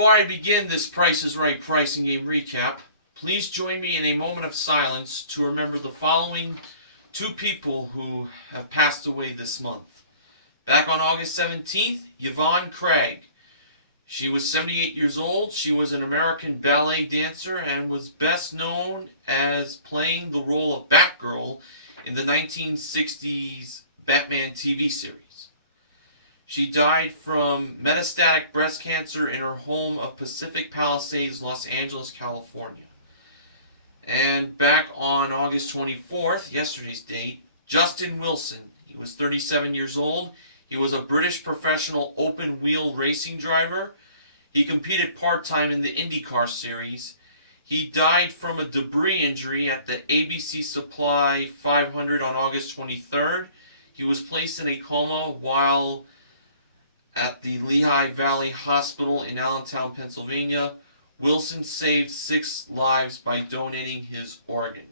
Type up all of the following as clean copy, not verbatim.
Before I begin this Price is Right pricing game recap, please join me in a moment of silence to remember the following two people who have passed away this month. Back on August 17th, Yvonne Craig. She was 78 years old. She was an American ballet dancer and was best known as playing the role of Batgirl in the 1960s Batman TV series. She died from metastatic breast cancer in her home of Pacific Palisades, Los Angeles, California. And back on August 24th, yesterday's date, Justin Wilson. He was 37 years old. He was a British professional open-wheel racing driver. He competed part-time in the IndyCar series. He died from a debris injury at the ABC Supply 500 on August 23rd. He was placed in a coma while at the Lehigh Valley Hospital in Allentown, Pennsylvania. Wilson saved 6 lives by donating his organs.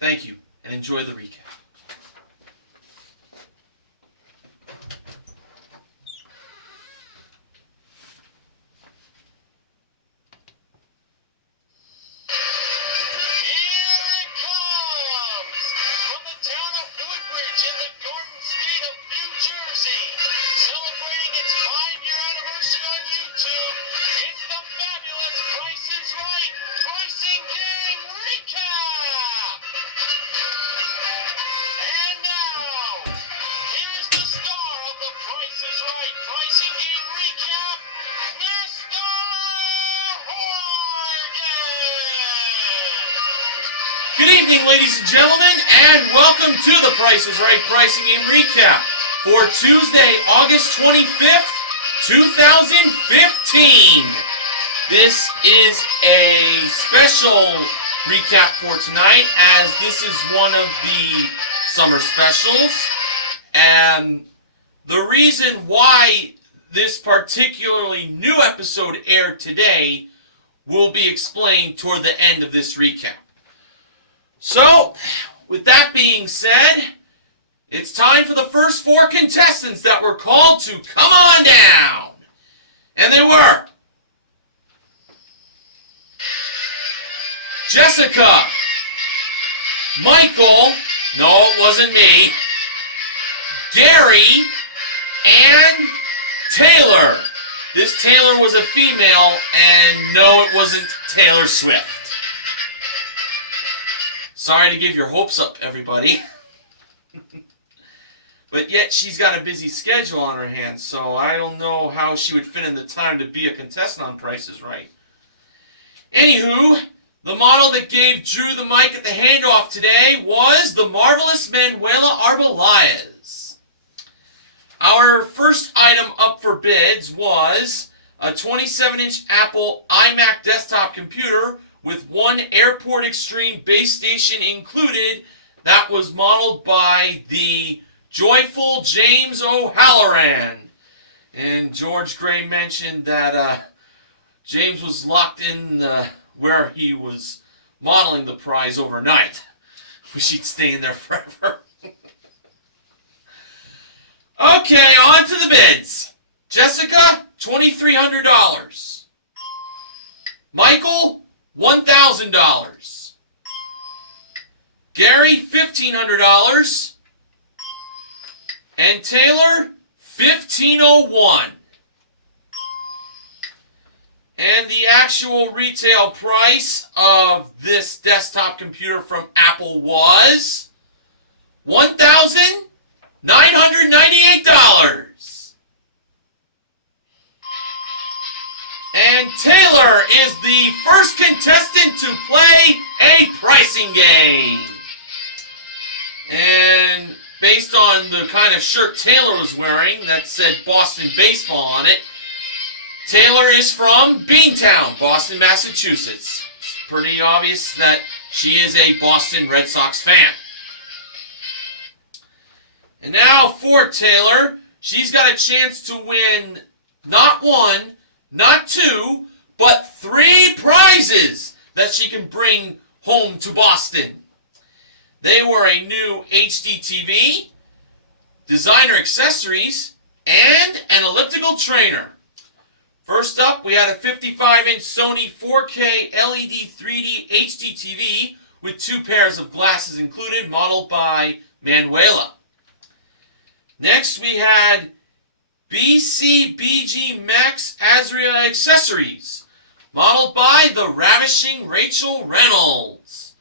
Thank you, and enjoy the recap. Good evening, ladies and gentlemen, and welcome to the Price is Right pricing game recap for Tuesday, August 25th, 2015. This is a special recap for tonight, as this is one of the summer specials. And the reason why this particularly new episode aired today will be explained toward the end of this recap. So, with that being said, it's time for the first 4 contestants that were called to come on down. And they were Jessica, Michael, no, it wasn't me, Gary, and Taylor. This Taylor was a female, and no, it wasn't Taylor Swift. Sorry to give your hopes up, everybody. But yet she's got a busy schedule on her hands, so I don't know how she would fit in the time to be a contestant on Price is Right. Anywho, the model that gave Drew the mic at the handoff today was the marvelous Manuela Arbeláez. Our first item up for bids was a 27-inch Apple iMac desktop computer with 1 Airport Extreme base station included. That was modeled by the joyful James O'Halloran. And George Gray mentioned that James was locked in where he was modeling the prize overnight. Wish he'd stay in there forever. Okay, on to the bids. Jessica, $2,300. Michael, $1,000. Gary, $1,500. And Taylor, $1,501. And the actual retail price of this desktop computer from Apple was $1,998. And Taylor is the first contestant to play a pricing game. And based on the kind of shirt Taylor was wearing that said Boston Baseball on it, Taylor is from Beantown, Boston, Massachusetts. It's pretty obvious that she is a Boston Red Sox fan. And now for Taylor, she's got a chance to win not one, not two, but 3 prizes that she can bring home to Boston. They were a new HD TV, designer accessories, and an elliptical trainer. First up, we had a 55-inch Sony 4K LED 3D HD TV with 2 pairs of glasses included, modeled by Manuela. Next, we had BCBG Max Azria accessories, modeled by the ravishing Rachel Reynolds.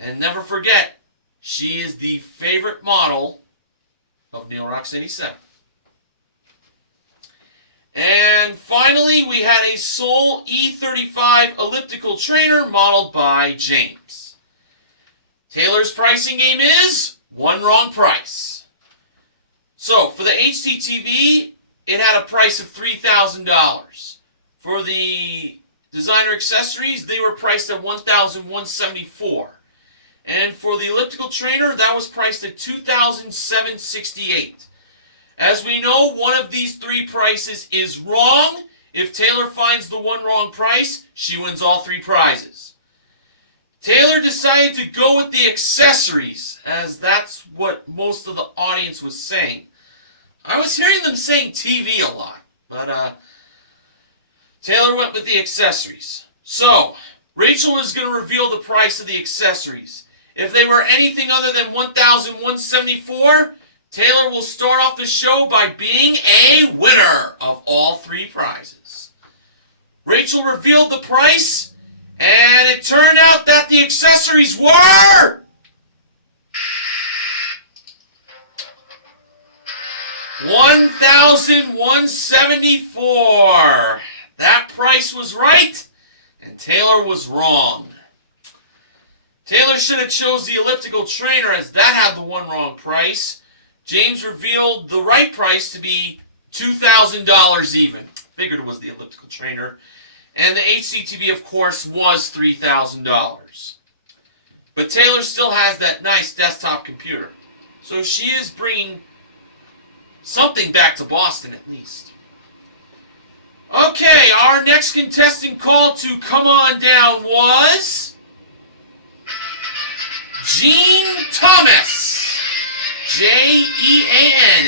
And never forget, she is the favorite model of Neil Rocks 87. And finally, we had a Soul E35 elliptical trainer modeled by James. Taylor's pricing game is one wrong price. So, for the HD TV, it had a price of $3,000. For the designer accessories, they were priced at $1,174. And for the elliptical trainer, that was priced at $2,768. As we know, one of these 3 prices is wrong. If Taylor finds the one wrong price, she wins all 3 prizes. Taylor decided to go with the accessories, as that's what most of the audience was saying. I was hearing them saying TV a lot, but Taylor went with the accessories. So, Rachel is going to reveal the price of the accessories. If they were anything other than $1,174, Taylor will start off the show by being a winner of all 3 prizes. Rachel revealed the price, and it turned out that the accessories were $1,174. That price was right, and Taylor was wrong. Taylor should have chose the elliptical trainer, as that had the one wrong price. James revealed the right price to be $2,000 even. Figured it was the elliptical trainer. And the HDTV, of course, was $3,000. But Taylor still has that nice desktop computer. So she is bringing something back to Boston, at least. Okay, our next contestant called to come on down was Jean Thomas. Jean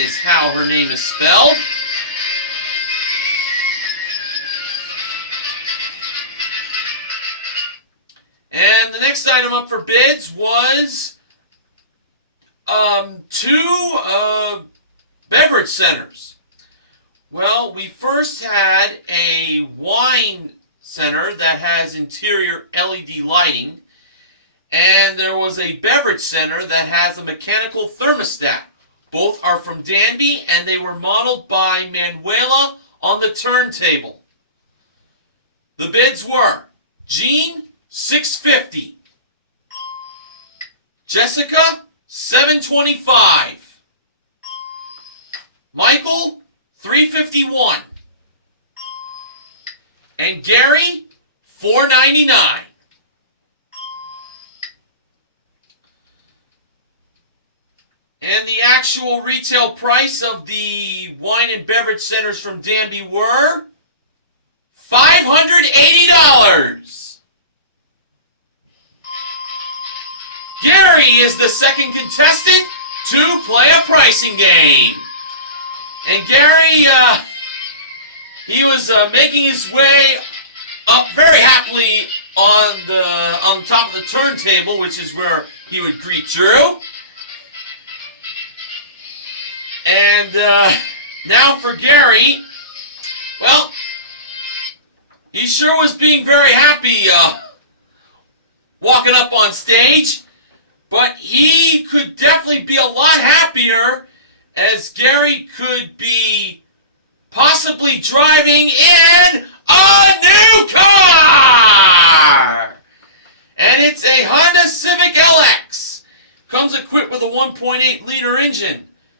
is how her name is spelled. And the next item up for bids was 2 beverage centers. Well, we first had a wine center that has interior LED lighting. And there was a beverage center that has a mechanical thermostat. Both are from Danby, and they were modeled by Manuela on the turntable. The bids were Jean, $650. Jessica, $725. Michael, $351. And Gary, $499. And the actual retail price of the wine and beverage centers from Danby were $580. Gary is the second contestant to play a pricing game. And Gary, he was making his way up very happily on top of the turntable, which is where he would greet Drew. And now for Gary, well, he sure was being very happy walking up on stage, but he could definitely be a lot happier, as Gary could be possibly driving in a new car! And it's a Honda Civic LX. Comes equipped with a 1.8 liter engine,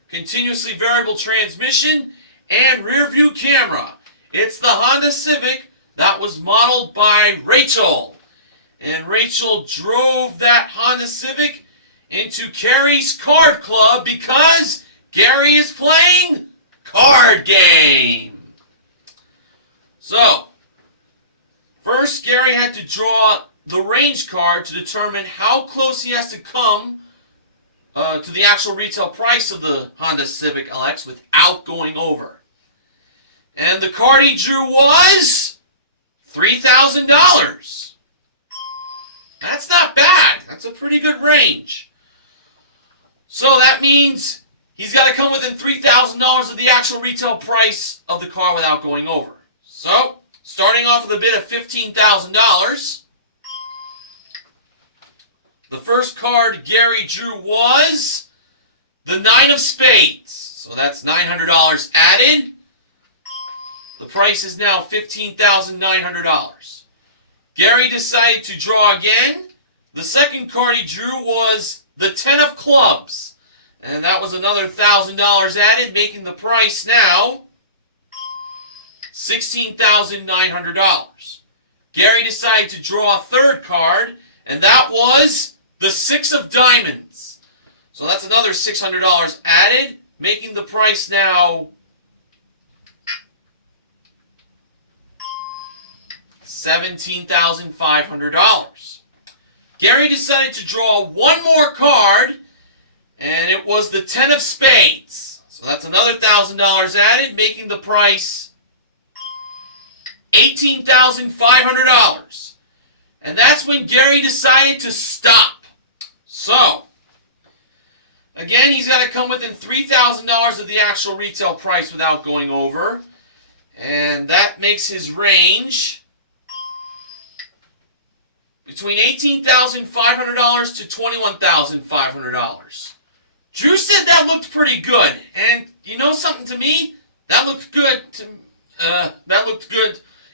continuously variable transmission, and rear view camera. It's the Honda Civic that was modeled by Rachel. And Rachel drove that Honda Civic into Gary's card club because Gary is playing card game. So, first Gary had to draw the range card to determine how close he has to come to the actual retail price of the Honda Civic LX without going over. And the card he drew was $3,000. That's not bad. That's a pretty good range. So that means he's got to come within $3,000 of the actual retail price of the car without going over. So, starting off with a bid of $15,000, the first card Gary drew was the 9 of spades. So that's $900 added. The price is now $15,900. Gary decided to draw again. The second card he drew was the 10 of clubs. And that was another $1,000 added, making the price now $16,900. Gary decided to draw a third card, and that was the 6 of diamonds. So that's another $600 added, making the price now $17,500. Gary decided to draw one more card, and it was the 10 of spades. So that's another $1,000 added, making the price $18,500. And that's when Gary decided to stop. So, again, he's got to come within $3,000 of the actual retail price without going over. And that makes his range between $18,500 to $21,500. Drew said that looked pretty good, and you know something to me? That looked good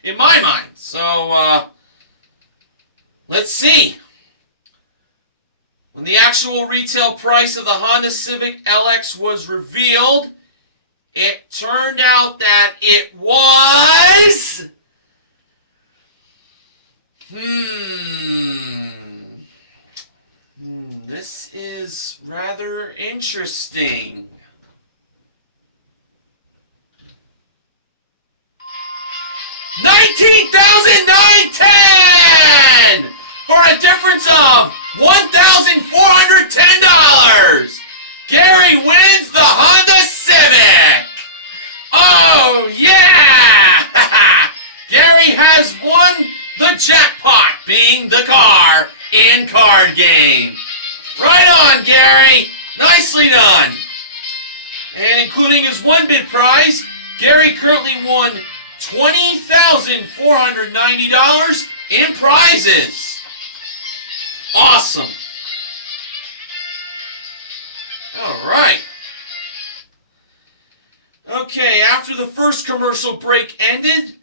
in my mind. So let's see. When the actual retail price of the Honda Civic LX was revealed, it turned out that it was this is rather interesting. $19,910 for a difference of $1,410. Gary wins the Honda Civic. Oh yeah! Gary has won the jackpot, being the car in card game. Right on, Gary. Nicely done. And including his one bid prize, Gary currently won $20,490 in prizes. Awesome. All right. Okay, after the first commercial break ended,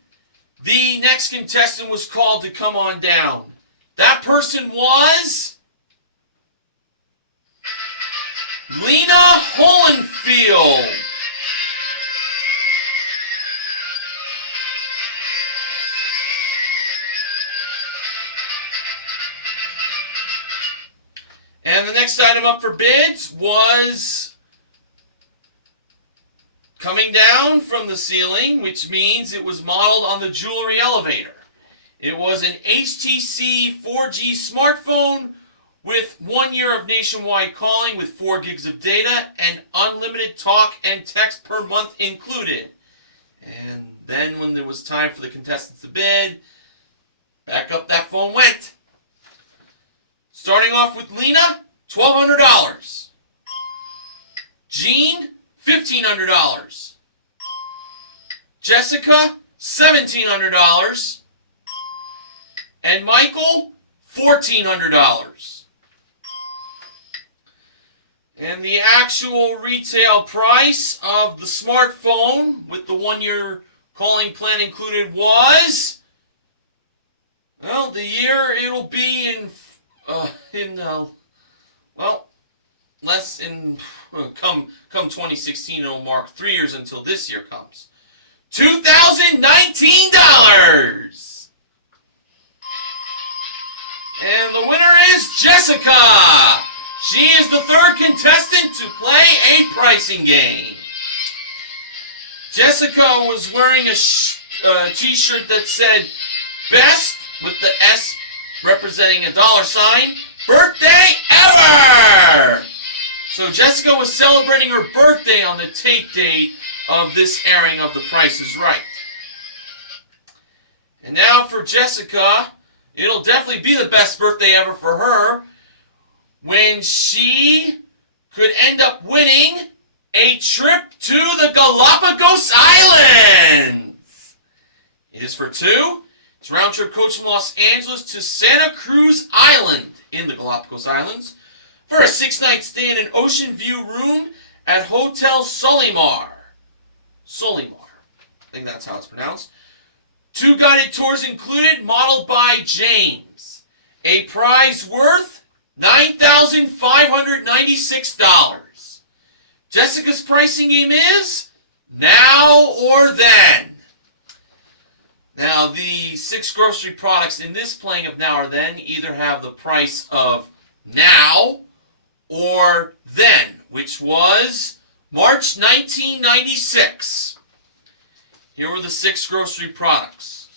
the next contestant was called to come on down. That person was Lena Holenfield. And the next item up for bids was coming down from the ceiling, which means it was modeled on the jewelry elevator. It was an HTC 4G smartphone with 1 year of nationwide calling with 4 gigs of data and unlimited talk and text per month included. And then when there was time for the contestants to bid, back up that phone went. Starting off with Lena, $1,200. Jean, $1,500. Jessica, $1,700. And Michael, $1,400. And the actual retail price of the smartphone with the 1 year calling plan included was, well, the year it'll be in less in come 2016, it'll mark 3 years until this year comes. $2,019. And the winner is Jessica. She is the third contestant to play a pricing game. Jessica was wearing a t-shirt that said best with the S representing a $sign, birthday ever! So Jessica was celebrating her birthday on the tape date of this airing of The Price is Right. And now for Jessica, it'll definitely be the best birthday ever for her when she could end up winning a trip to the Galapagos Islands. It is for two. It's round trip coach from Los Angeles to Santa Cruz Island in the Galapagos Islands for a 6-night stay in an ocean view room at Hotel Solimar. Solimar. I think that's how it's pronounced. 2 guided tours included, modeled by James. A prize worth $9,596. Jessica's pricing game is now or then. Now, the 6 grocery products in this playing of now or then either have the price of now or then, which was March 1996. Here were the 6 grocery products.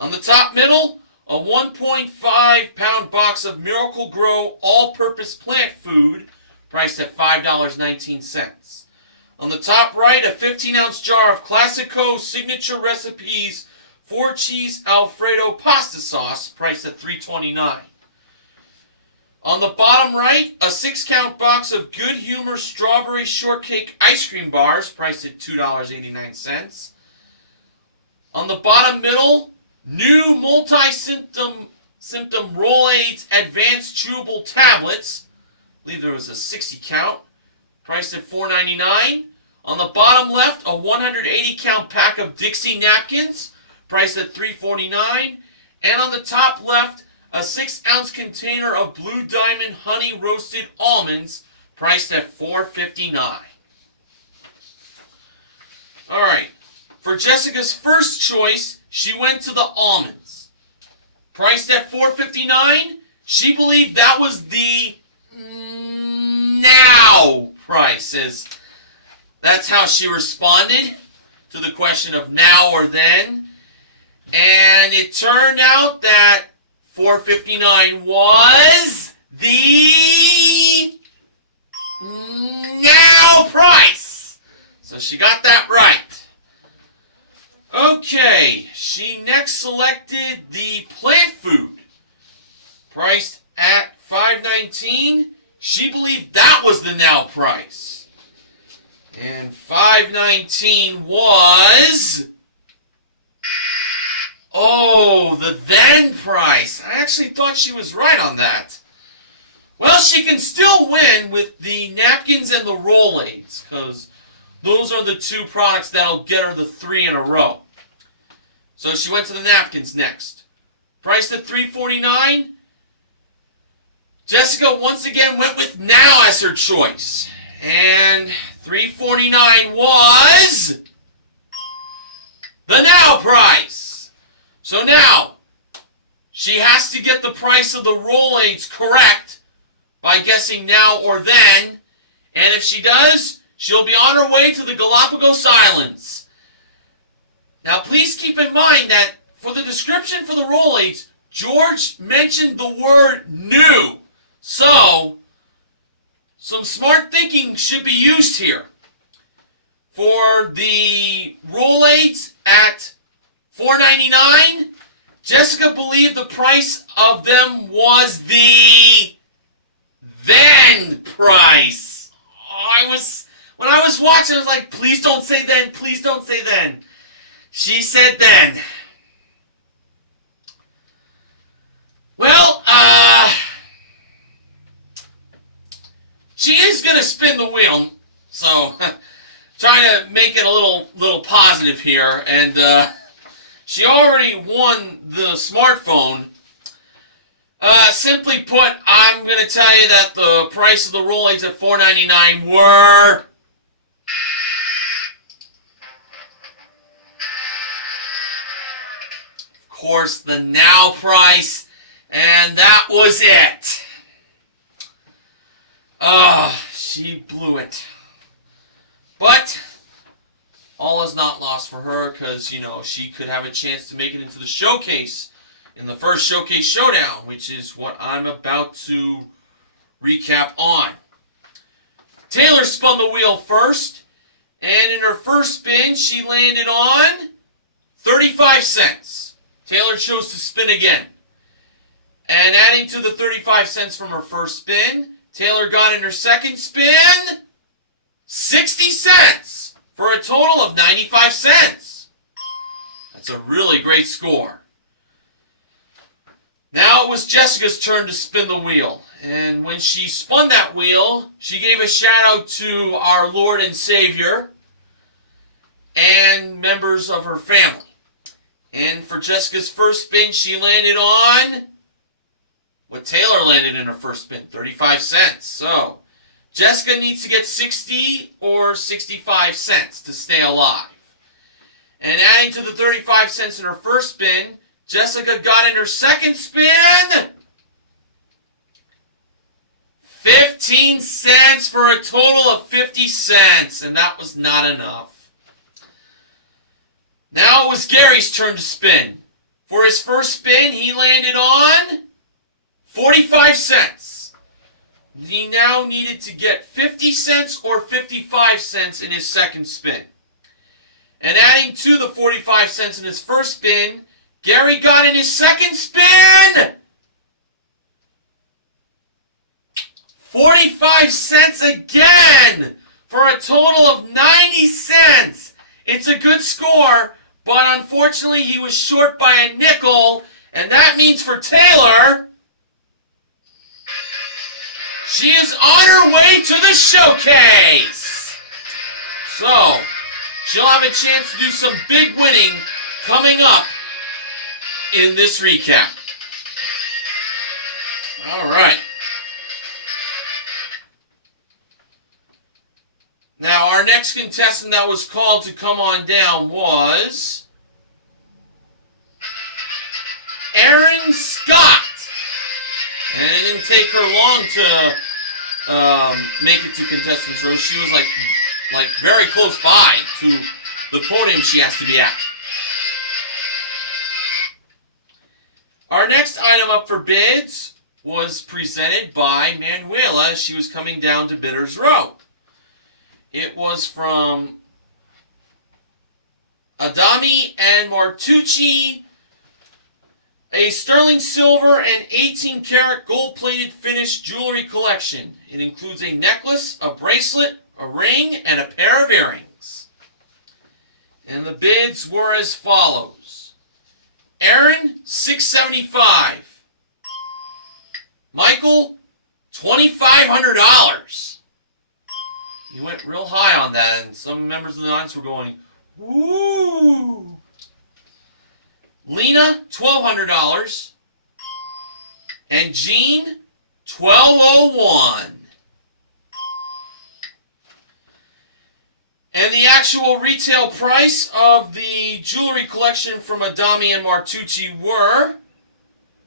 On the top middle, a 1.5-pound box of Miracle Grow all-purpose plant food, priced at $5.19. On the top right, a 15-ounce jar of Classico Signature Recipes 4-cheese Alfredo pasta sauce, priced at $3.29. On the bottom right, a 6-count box of Good Humor Strawberry Shortcake Ice Cream Bars, priced at $2.89. On the bottom middle, new multi-symptom Rolaids Advanced Chewable Tablets. I believe there was a 60-count, priced at $4.99. On the bottom left, a 180-count pack of Dixie napkins, priced at $3.49. And on the top left, a 6-ounce container of Blue Diamond Honey Roasted Almonds, priced at $4.59. All right. For Jessica's first choice, she went to the almonds. Priced at $4.59, she believed that was the now price. That's how she responded to the question of now or then. And it turned out that $4.59 was the now price. So she got that right. Okay, she next selected the plant food, priced at $5.19. She believed that was the now price. And $5.19 was, oh, the then price. I actually thought she was right on that. Well, she can still win with the napkins and the Rolaids, because those are the 2 products that'll get her the 3 in a row. So she went to the napkins next. Priced at $3.49. Jessica once again went with now as her choice. And $3.49 was the now price. So now, she has to get the price of the Rolaids correct by guessing now or then. And if she does, she'll be on her way to the Galapagos Islands. Now, please keep in mind that for the description for the Rolaids, George mentioned the word new. So, some smart thinking should be used here. For the Rolaids at $4.99, Jessica believed the price of them was the then price. When I was watching, I was like, please don't say then, please don't say then. She said then. Well, she is going to spin the wheel, so trying to make it a little positive here, and she already won the smartphone. Simply put, I'm going to tell you that the price of the Rolaids at $4.99 were... of course, the now price, and that was it. She blew it. But all is not lost for her because, you know, she could have a chance to make it into the showcase in the first Showcase Showdown, which is what I'm about to recap on. Taylor spun the wheel first, and in her first spin, she landed on 35 cents. Taylor chose to spin again. And adding to the 35 cents from her first spin, Taylor got in her second spin 60 cents for a total of 95 cents. That's a really great score. Now it was Jessica's turn to spin the wheel. And when she spun that wheel, she gave a shout out to our Lord and Savior and members of her family. And for Jessica's first spin, she landed on what Taylor landed in her first spin, 35 cents. So, Jessica needs to get 60 or 65 cents to stay alive. And adding to the 35 cents in her first spin, Jessica got in her second spin 15 cents for a total of 50 cents. And that was not enough. Now it was Gary's turn to spin. For his first spin, he landed on 45 cents. He now needed to get 50 cents or 55 cents in his second spin. And adding to the 45 cents in his first spin, Gary got in his second spin 45 cents again for a total of 90 cents. It's a good score, but unfortunately he was short by a nickel, and that means for Taylor, she is on her way to the showcase. So, she'll have a chance to do some big winning coming up in this recap. All right. Now, our next contestant that was called to come on down was Erin Scott. And it didn't take her long to make it to contestants row. She was like very close by to the podium she has to be at. Our next item up for bids was presented by Manuela as she was coming down to Bidders Row. It was from Adami and Martucci, a sterling silver and 18 karat gold-plated finished jewelry collection. It includes a necklace, a bracelet, a ring, and a pair of earrings. And the bids were as follows. Aaron, $675. Michael, $2,500. He went real high on that, and some members of the audience were going, "Woo!" Lena, $1,200. And Jean, $1,201. And the actual retail price of the jewelry collection from Adami and Martucci were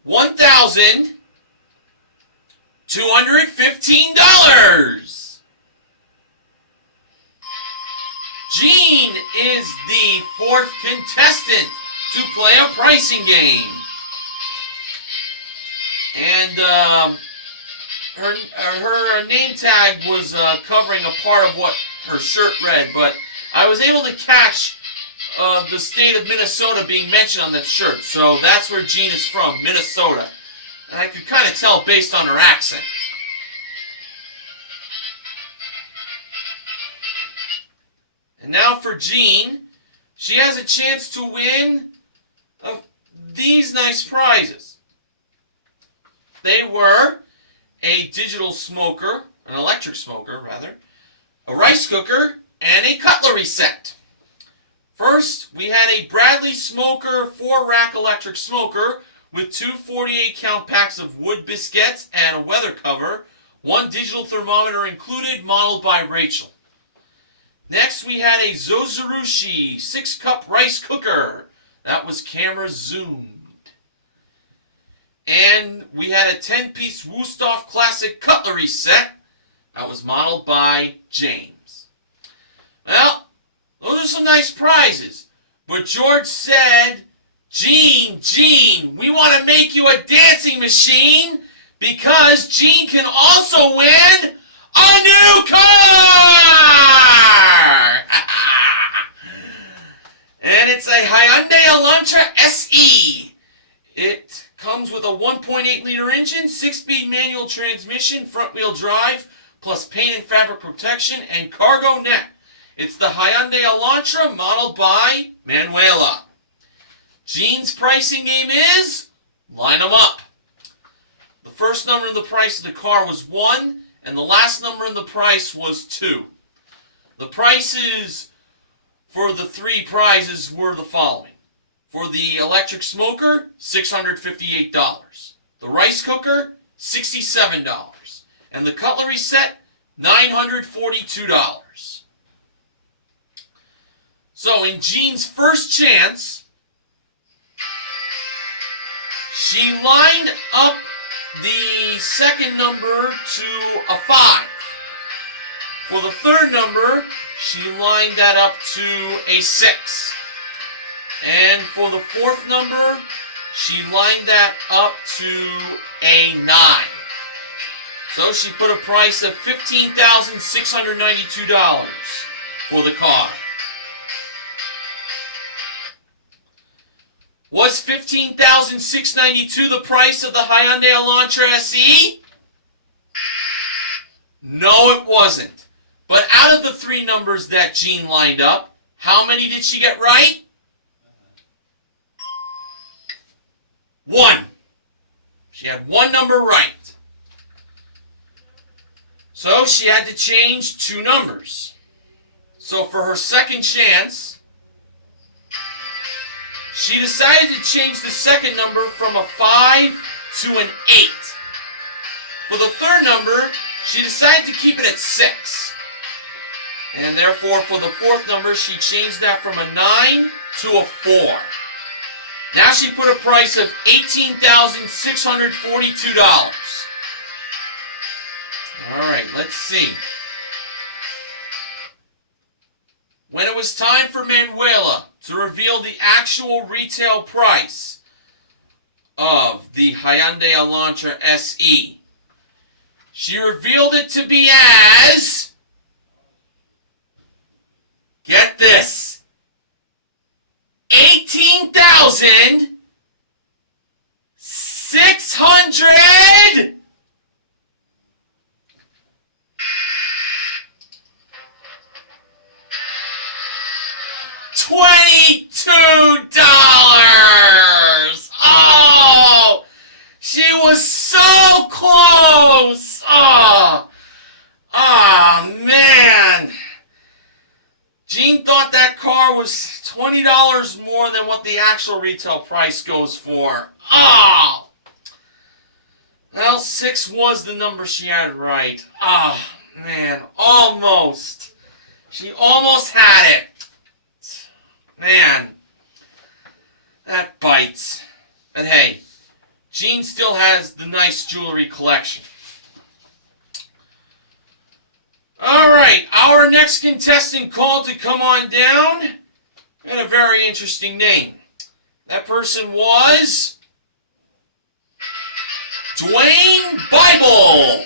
$1,215. Jean is the fourth contestant to play a pricing game. And her name tag was covering a part of what her shirt read, but I was able to catch the state of Minnesota being mentioned on that shirt. So that's where Jean is from, Minnesota. And I could kind of tell based on her accent. And now for Jean, she has a chance to win these nice prizes. They were a digital smoker, an electric smoker rather, a rice cooker, and a cutlery set. First, we had a Bradley Smoker 4-rack electric smoker with two 48-count packs of wood biscuits and a weather cover, one digital thermometer included, modeled by Rachel. Next, we had a Zozurushi 6-cup rice cooker. That was camera zoomed. And we had a 10-piece Wusthof Classic cutlery set. That was modeled by James. Well, those are some nice prizes. But George said, Gene, we want to make you a dancing machine because Gene can also win a new car! And it's a Hyundai Elantra SE. It comes with a 1.8-liter engine, 6-speed manual transmission, front-wheel drive, plus paint and fabric protection, and cargo net. It's the Hyundai Elantra, modeled by Manuela. Gene's pricing game is, line them up. The first number in the price of the car was 1, and the last number in the price was 2. The prices for the three prizes were the following. For the electric smoker, $658. The rice cooker, $67. And the cutlery set, $942. So in Jean's first chance, she lined up the second number to a 5. For the third number, she lined that up to a 6. And for the fourth number, she lined that up to a 9. So she put a price of $15,692 for the car. Was $15,692 the price of the Hyundai Elantra SE? No, it wasn't. But out of the three numbers that Jean lined up, how many did she get right? 1. She had one number right. So she had to change 2 numbers. So for her second chance, she decided to change the second number from a 5 to an 8. For the third number, she decided to keep it at 6. And therefore, for the fourth number, she changed that from a 9 to a 4. Now she put a price of $18,642. Alright, let's see. When it was time for Manuela to reveal the actual retail price of the Hyundai Elantra SE, she revealed it to be as, get this, $18,600 $22. Oh, she was so close. Oh, man. Jean thought that car was $20 more than what the actual retail price goes for. Oh. Well, 6 was the number she had right. Oh, man, almost. She almost had it. Man, that bites. But hey, Jean still has the nice jewelry collection. Alright, our next contestant called to come on down had a very interesting name. That person was Dwayne Bible.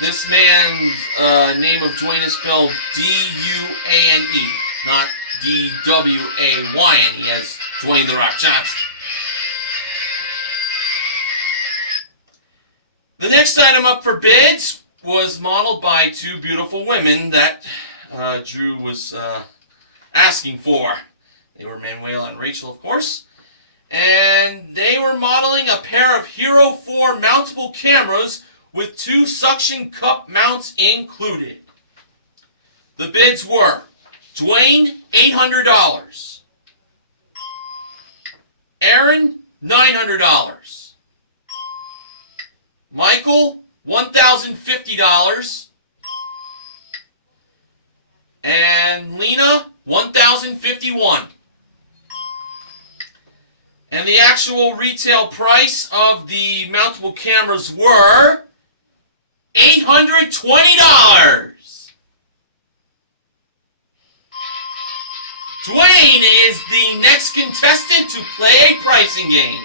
This man's name of Dwayne is spelled D-U-A-N-E, not D-W-A-Y-N-E, as Dwayne The Rock Johnson. The next item up for bids was modeled by 2 beautiful women that Drew was asking for. They were Manuela and Rachel, of course. And they were modeling a pair of Hero 4 mountable cameras with 2 suction cup mounts included. The bids were Dwayne, $800. Aaron, $900. Michael, $1,050. And Lena, $1,051. And the actual retail price of the mountable cameras were $820. Dwayne is the next contestant to play a pricing game.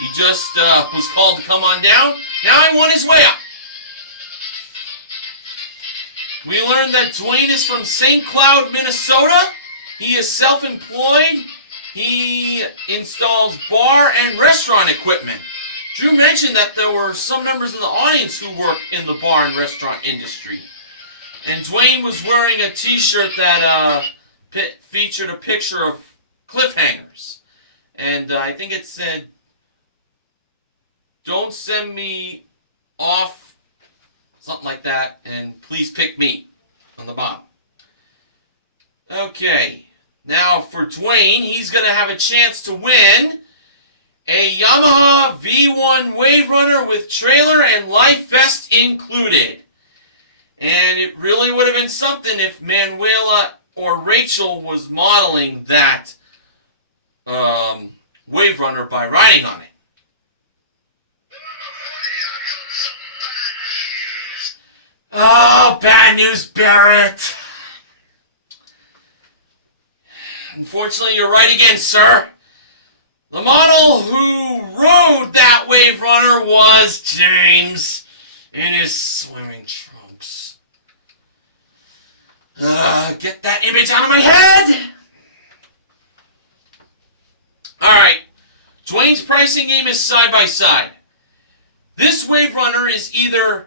He just was called to come on down. Now he won his way up. We learned that Dwayne is from St. Cloud, Minnesota. He is self-employed. He installs bar and restaurant equipment. Drew mentioned that there were some members in the audience who work in the bar and restaurant industry. And Dwayne was wearing a t-shirt that featured a picture of cliffhangers. And I think it said, "Don't send me off," something like that, and "please pick me," on the bottom. Okay. Now for Dwayne, he's going to have a chance to win a Yamaha V1 Wave Runner with trailer and life vest included. And it really would have been something if Manuela or Rachel was modeling that Wave Runner by riding on it. Oh, bad news, Barrett. Unfortunately, you're right again, sir. The model who rode that Wave Runner was James in his swimming trunks. Get that image out of my head! Alright, Dwayne's pricing game is side by side. This Wave Runner is either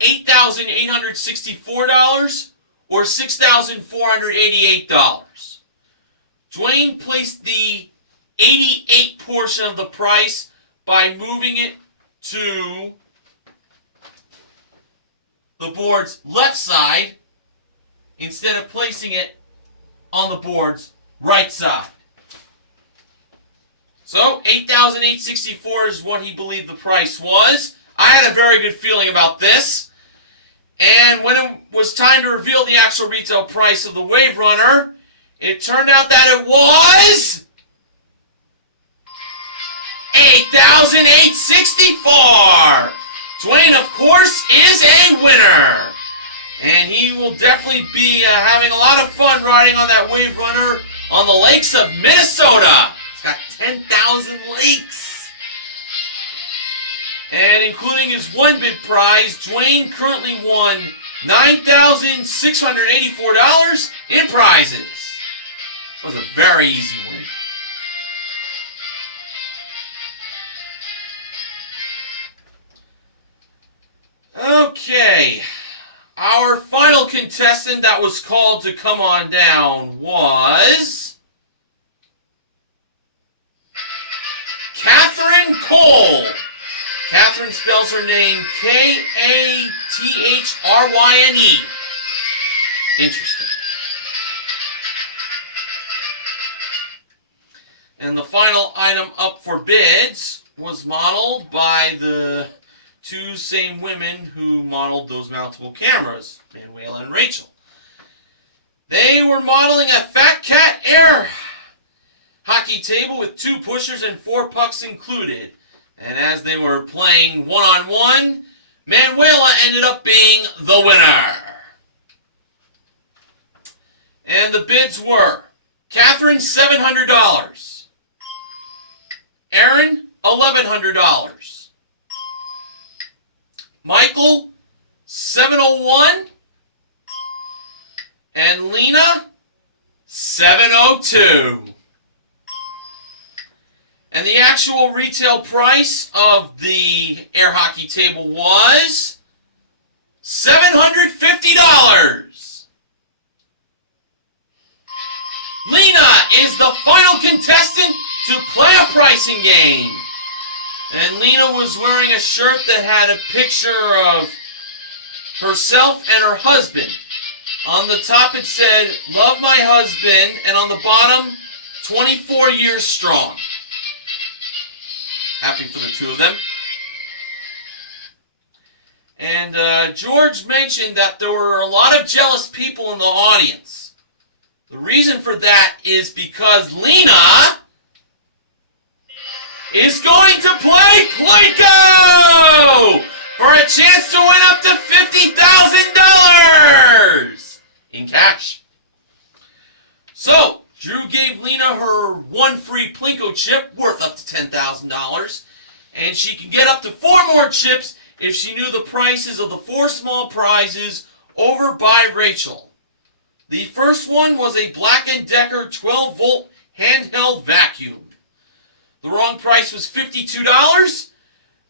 $8,864 or $6,488. Dwayne placed the 88 portion of the price by moving it to the board's left side instead of placing it on the board's right side. So $8,864 is what he believed the price was. I had a very good feeling about this. And when it was time to reveal the actual retail price of the Wave Runner, it turned out that it was $8,864. Dwayne, of course, is a winner. And he will definitely be having a lot of fun riding on that Wave Runner on the lakes of Minnesota. It's got 10,000 lakes. And including his one big prize, Dwayne currently won $9,684 in prizes. It was a very easy win. Okay, our final contestant that was called to come on down was Catherine Cole. Catherine spells her name Kathryn. Interesting. And the final item up for bids was modeled by the two same women who modeled those mountable cameras, Manuela and Rachel. They were modeling a Fat Cat air hockey table with 2 pushers and 4 pucks included. And as they were playing one-on-one, Manuela ended up being the winner. And the bids were Catherine, $700. Aaron, $1,100. Michael, $701. And Lena, $702. And the actual retail price of the air hockey table was $750. Lena is the final contestant to play a pricing game. And Lena was wearing a shirt that had a picture of herself and her husband. On the top it said, "Love my husband," and on the bottom, 24 years strong. Happy for the two of them. And George mentioned that there were a lot of jealous people in the audience. The reason for that is because Lena is going to play Plinko for a chance to win up to $50,000 in cash. So, Drew gave Lena her one free Plinko chip worth up to $10,000, and she can get up to 4 more chips if she knew the prices of the 4 small prizes over by Rachel. The first one was a Black & Decker 12-volt handheld vacuum. The wrong price was $52.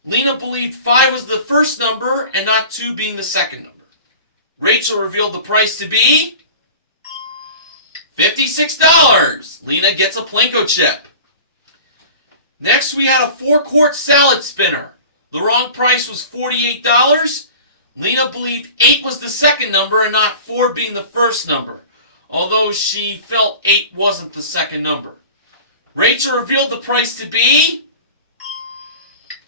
Lena believed 5 was the first number and not 2 being the second number. Rachel revealed the price to be $56. Lena gets a Plinko chip. Next we had a 4-quart salad spinner. The wrong price was $48. Lena believed 8 was the second number and not 4 being the first number, although she felt 8 wasn't the second number. Rachel revealed the price to be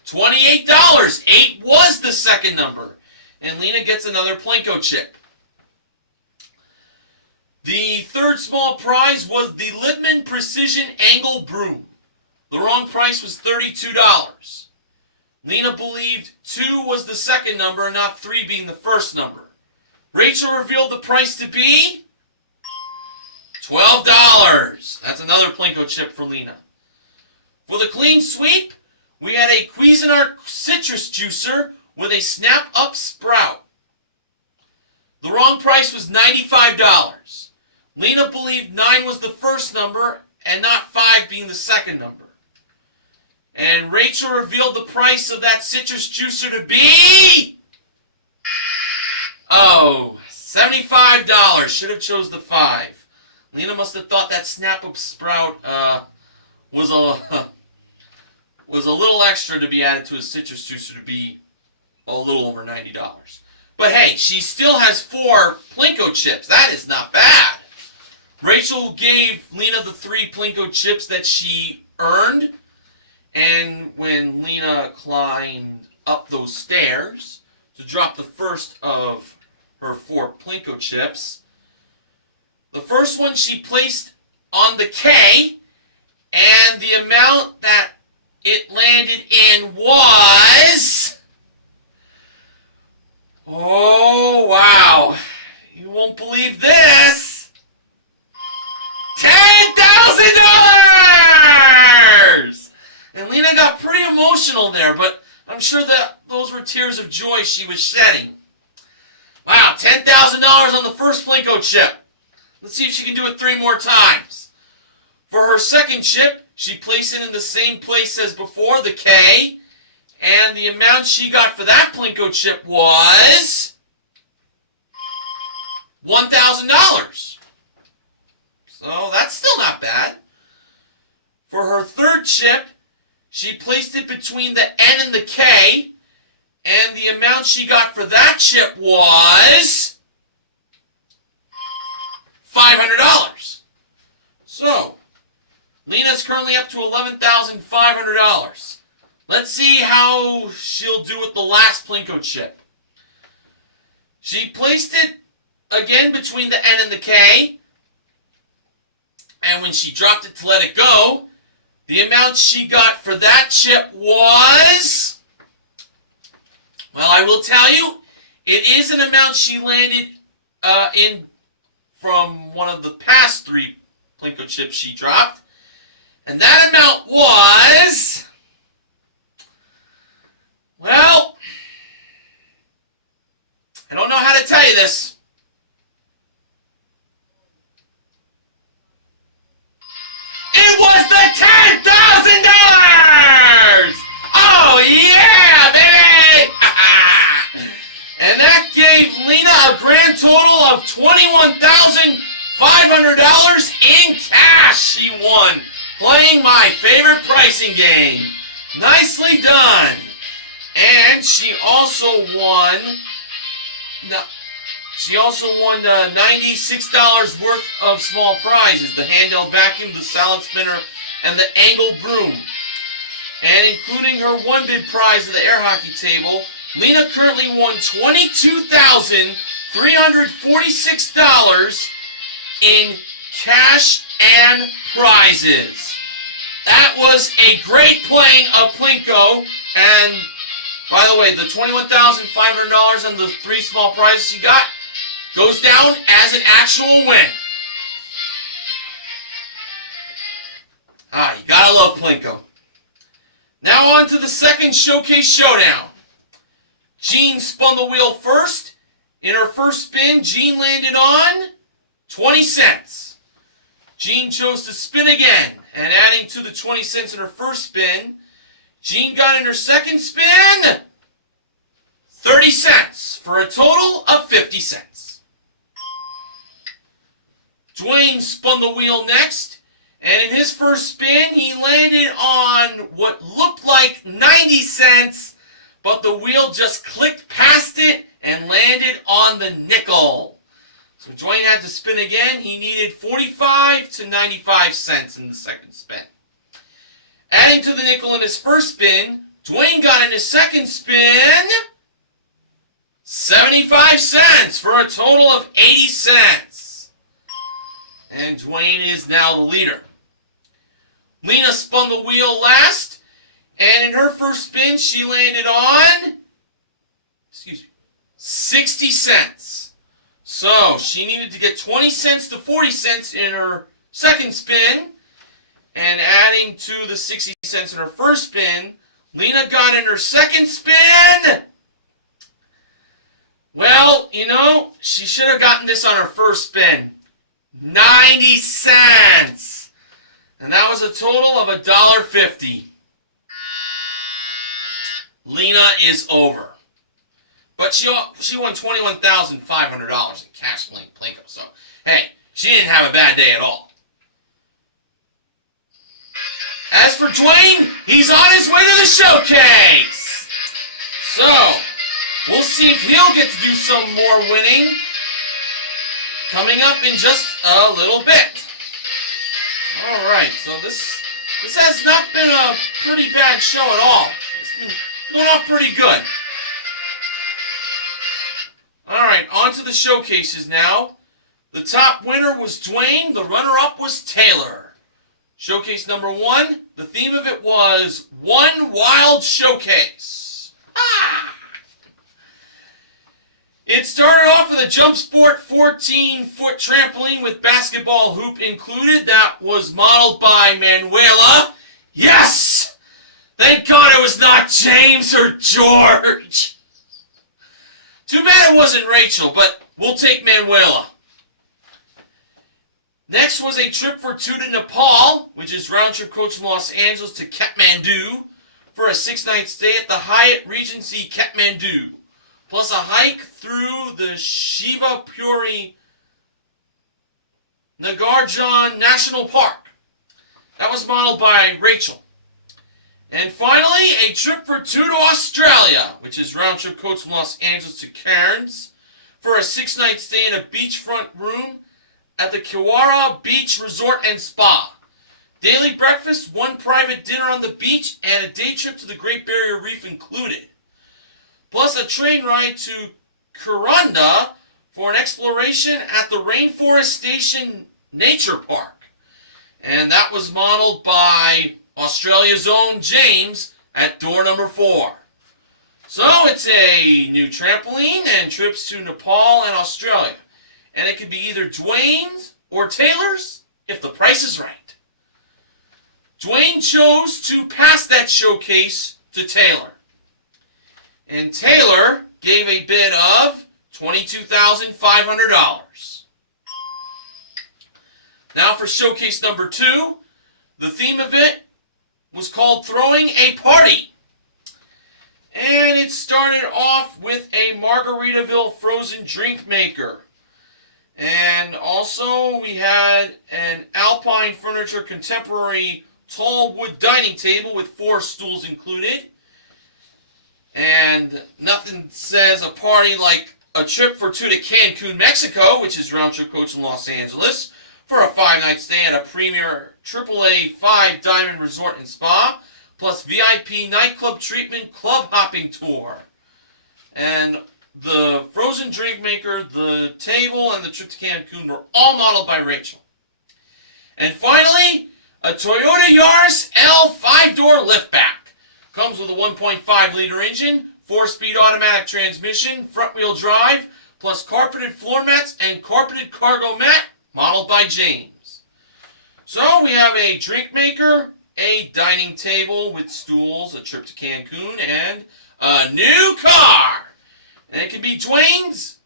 $28. 8 was the second number, and Lena gets another Plinko chip. The third small prize was the Littman Precision Angle Broom. The wrong price was $32. Lena believed 2 was the second number and not 3 being the first number. Rachel revealed the price to be $12. That's another Plinko chip for Lena. For the clean sweep, we had a Cuisinart citrus juicer with a snap-up sprout. The wrong price was $95. Lena believed 9 was the first number and not 5 being the second number. And Rachel revealed the price of that citrus juicer to be $75. Should have chose the 5. Lena must have thought that snap-up sprout was a little extra to be added to a citrus juicer to be a little over $90. But hey, she still has 4 Plinko chips. That is not bad. Rachel gave Lena the 3 Plinko chips that she earned, and when Lena climbed up those stairs to drop the first of her 4 Plinko chips, the first one she placed on the K, and the amount that it landed in was... oh, wow. You won't believe this. $10,000! And Lena got pretty emotional there, but I'm sure that those were tears of joy she was shedding. Wow, $10,000 on the first Plinko chip. Let's see if she can do it 3 more times. For her second chip, she placed it in the same place as before, the K, and the amount she got for that Plinko chip was $1,000. So that's still not bad. For her third chip, she placed it between the N and the K, and the amount she got for that chip was $500. So, Lena's currently up to $11,500. Let's see how she'll do with the last Plinko chip. She placed it again between the N and the K, and when she dropped it to let it go, the amount she got for that chip was... well, I will tell you, it is an amount she landed in from one of the past 3 Plinko chips she dropped. And that amount was... well, I don't know how to tell you this. It was the $10,000! Oh yeah, baby! And that gave Lena a grand total of $21,500 in cash she won, playing my favorite pricing game. Nicely done. And she also won $96 worth of small prizes: the handheld vacuum, the salad spinner, and the angle broom. And including her one bid prize of the air hockey table, Lena currently won $22,346 in cash and prizes. That was a great playing of Plinko. And by the way, the $21,500 and the 3 small prizes you got goes down as an actual win. You gotta love Plinko. Now on to the second showcase showdown. Jean spun the wheel first. In her first spin, Jean landed on 20 cents. Jean chose to spin again, and adding to the 20 cents in her first spin, Jean got in her second spin 30 cents for a total of 50 cents. Dwayne spun the wheel next, and in his first spin, he landed on what looked like 90 cents, but the wheel just clicked past it and landed on the nickel. So Dwayne had to spin again. He needed 45 to 95 cents in the second spin. Adding to the nickel in his first spin, Dwayne got in his second spin 75 cents for a total of 80 cents. And Dwayne is now the leader. Lena spun the wheel last, and in her first spin, she landed on 60 cents. So she needed to get 20 cents to 40 cents in her second spin, and adding to the 60 cents in her first spin, Lena got in her second spin. Well, she should have gotten this on her first spin. 90 cents. And that was a total of $1.50. Lena is over. But she won $21,500 in cash Plinko. So, hey, she didn't have a bad day at all. As for Dwayne, he's on his way to the showcase. So, we'll see if he'll get to do some more winning coming up in just a little bit. Alright, so this has not been a pretty bad show at all. It's been going off pretty good. Alright, on to the showcases now. The top winner was Dwayne, the runner-up was Taylor. Showcase number 1, the theme of it was One Wild Showcase. It started off with a Jump Sport 14-foot trampoline with basketball hoop included. That was modeled by Manuela. Yes! Thank God it was not James or George. Too bad it wasn't Rachel, but we'll take Manuela. Next was a trip for 2 to Nepal, which is round trip coach from Los Angeles to Kathmandu for a 6-night stay at the Hyatt Regency Kathmandu, plus a hike through the Shiva Puri Nagarjan National Park. That was modeled by Rachel. And finally, a trip for 2 to Australia, which is round trip coach from Los Angeles to Cairns for a 6-night stay in a beachfront room at the Kiwara Beach Resort and Spa. Daily breakfast, 1 private dinner on the beach, and a day trip to the Great Barrier Reef included. Plus a train ride to Kuranda for an exploration at the Rainforest Station Nature Park. And that was modeled by Australia's own James at door number 4. So it's a new trampoline and trips to Nepal and Australia. And it can be either Dwayne's or Taylor's if the price is right. Dwayne chose to pass that showcase to Taylor. And Taylor gave a bid of $22,500. Now for showcase number 2, the theme of it was called Throwing a Party. And it started off with a Margaritaville frozen drink maker. And also we had an Alpine Furniture Contemporary tall wood dining table with 4 stools included. And nothing says a party like a trip for 2 to Cancun, Mexico, which is round trip coach in Los Angeles, for a 5-night stay at a premier AAA 5 Diamond Resort and Spa, plus VIP nightclub treatment club hopping tour. And the frozen drink maker, the table, and the trip to Cancun were all modeled by Rachel. And finally, a Toyota Yaris L 5-door liftback. Comes with a 1.5 liter engine, 4-speed automatic transmission, front-wheel drive, plus carpeted floor mats and carpeted cargo mat, modeled by James. So we have a drink maker, a dining table with stools, a trip to Cancun, and a new car. And it can be Dwayne's,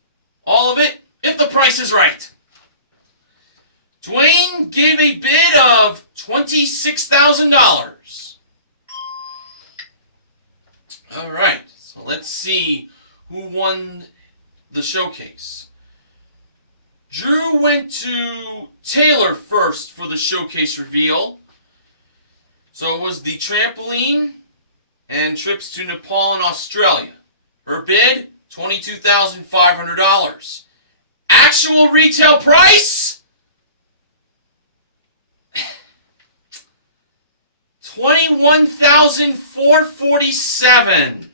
all of it, if the price is right. Dwayne gave a bid of $26,000. All right, so let's see who won the showcase. Drew went to Taylor first for the showcase reveal. So it was the trampoline and trips to Nepal and Australia. Her bid, $22,500. Actual retail price? $21,447.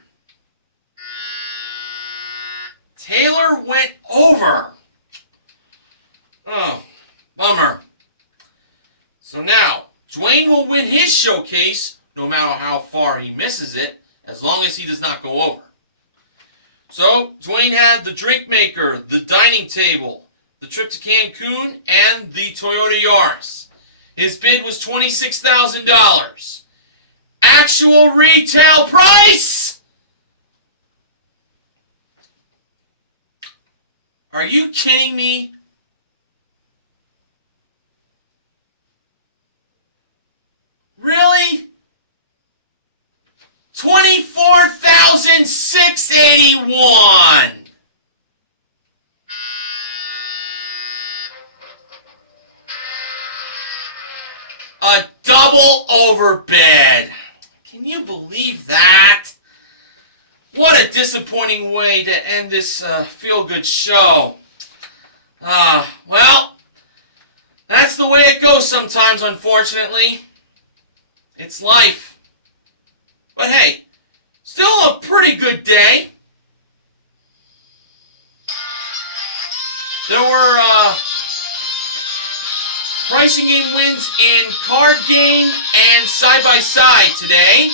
Taylor went over. Oh, bummer. So now, Dwayne will win his showcase no matter how far he misses it, as long as he does not go over. So, Dwayne had the drink maker, the dining table, the trip to Cancun, and the Toyota Yaris. His bid was $26,000. Actual retail price? Are you kidding me? Really? $24,681. A double overbid. Can you believe that? What a disappointing way to end this feel-good show. Well, that's the way it goes sometimes, unfortunately. It's life. But hey, still a pretty good day. There were pricing game wins in card game and side-by-side today.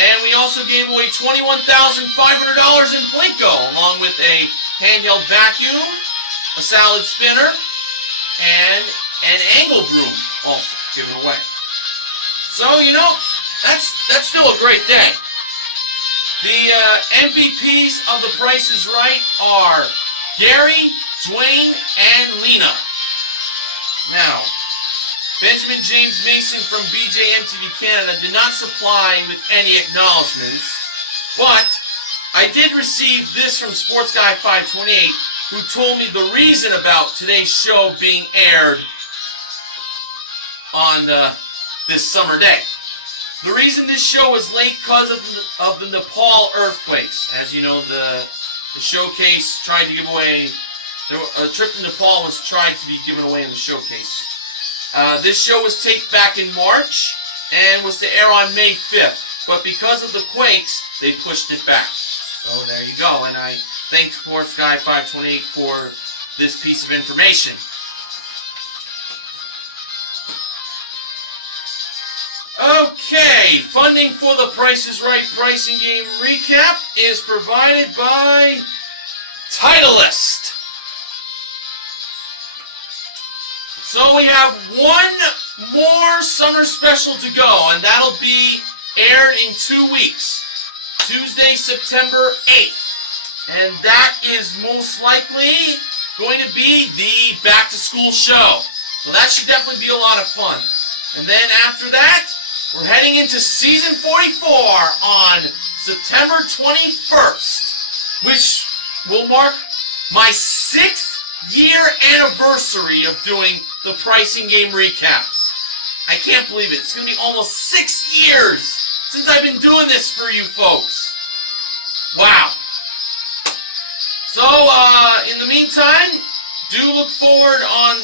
And we also gave away $21,500 in Plinko, along with a handheld vacuum, a salad spinner, and an angle broom also given away. So, you know, that's still a great day. The MVPs of The Price is Right are Gary, Dwayne, and Lena. Now, Benjamin James Mason from BJMTV Canada did not supply with any acknowledgments, but I did receive this from Sports Guy 528, who told me the reason about today's show being aired on this summer day. The reason this show was late because of the Nepal earthquakes. As you know, the showcase tried to give away, a trip to Nepal was tried to be given away in the showcase. This show was taped back in March and was to air on May 5th. But because of the quakes, they pushed it back. So there you go. And I thank Sports Guy 528 for this piece of information. Okay, funding for the Price is Right pricing game recap is provided by Titleist. So we have one more summer special to go, and that'll be aired in 2 weeks, Tuesday, September 8th. And that is most likely going to be the back-to-school show. So that should definitely be a lot of fun. And then after that, we're heading into season 44 on September 21st, which will mark my 6th year anniversary of doing the pricing game recaps. I can't believe it. It's going to be almost 6 years since I've been doing this for you folks. Wow. So, in the meantime, do look forward on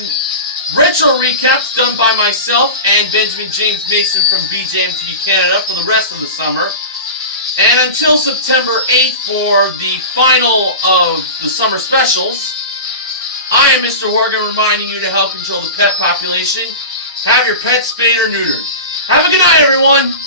retro recaps done by myself and Benjamin James Mason from BJMTV Canada for the rest of the summer. And until September 8th for the final of the summer specials, I am Mr. Horgan reminding you to help control the pet population. Have your pet spayed or neutered. Have a good night, everyone!